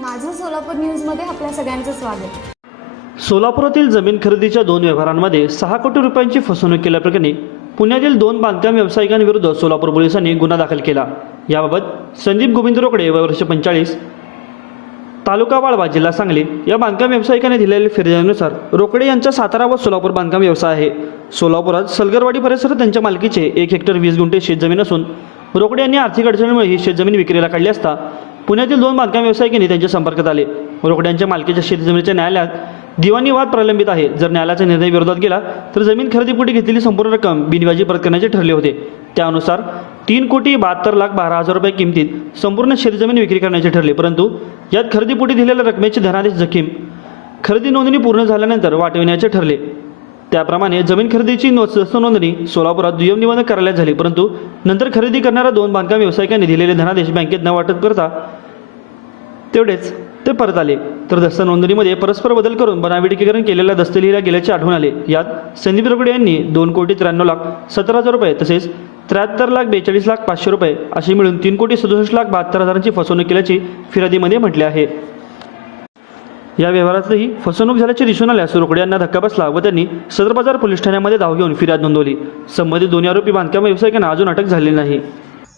माझं सोलापूर न्यूजमध्ये आपल्या सगळ्यांचं स्वागत. सोलापुरातील जमीन खरेदीच्या दोन व्यवहारांमध्ये सहा कोटी रुपयांची फसवणूक केल्याप्रकरणी पुण्यातील दोन बांधकाम व्यावसायिकांविरुद्ध सोलापूर पोलिसांनी गुन्हा दाखल केला. याबाबत संदीप गोविंद रोकडे व वर्ष पंचाळीस तालुका वाळवा जिल्हा सांगली या बांधकाम व्यावसायिकाने दिलेल्या फिर्यादीनुसार रोकडे यांचा सातारा व सोलापूर बांधकाम व्यवसाय आहे. सोलापुरात सलगरवाडी परिसरात त्यांच्या मालकीचे एक हेक्टर वीस गुंठे शेतजमीन असून रोकडे यांनी आर्थिक अडचणीमुळे ही शेतजमीन विक्रीला काढली असता पुण्यातील दोन बांधकाम व्यावसायिकांनी त्यांच्या संपर्कात आले. रोकड्यांच्या मालकीच्या शेतजमिनीच्या न्यायालयात दिवाणी वाद प्रलंबित आहे. जर न्यायालयाचा निर्णय विरोधात गेला तर जमीन खरेदीपोटी घेतलेली संपूर्ण रक्कम बिनव्याजी परत करण्याचे ठरले होते. त्यानुसार तीन कोटी बहात्तर लाख बारा हजार रुपये किमतीत संपूर्ण शेतजमीन विक्री करण्याचे ठरले. परंतु यात खरेदीपोटी दिलेल्या रकमेची धनादेश जखीम. खरेदी नोंदणी पूर्ण झाल्यानंतर वाटविण्याचे ठरले. त्याप्रमाणे जमीन खरेदीची नोंदणी सोलापुरात दुय्यम निबंधक कार्यालयात झाली. परंतु नंतर खरेदी करणाऱ्या दोन बांधकाम व्यावसायिकांनी दिलेले धनादेश बँकेत न वाटप करता तेवढेच. ते परत आले. तर दस्त नोंदणीमध्ये परस्पर बदल करून बनावटीकरण केलेल्या दस्त लिहिल्या गेल्याचे आढळून आले. यात संदीप रगडे यांनी दोन कोटी त्र्याण्णव लाख सतरा हजार रुपये तसेच त्र्याहत्तर लाख बेचाळीस लाख पाचशे रुपये अशी मिळून तीन कोटी सदुसष्ट लाख बहात्तर हजारांची फसवणूक केल्याची फिर्यादीमध्ये म्हटले आहे. या व्यवहारातही फसवणूक झाल्याचे दिसून आल्यास रोकडे यांना धक्का बसला व त्यांनी सदर बाजार पोलीस ठाण्यामध्ये धाव घेऊन फिर्याद नोंदवली. संबंधित दोन्ही आरोपी बांधकाम व्यावसायिकांना अजून अटक झाली नाही.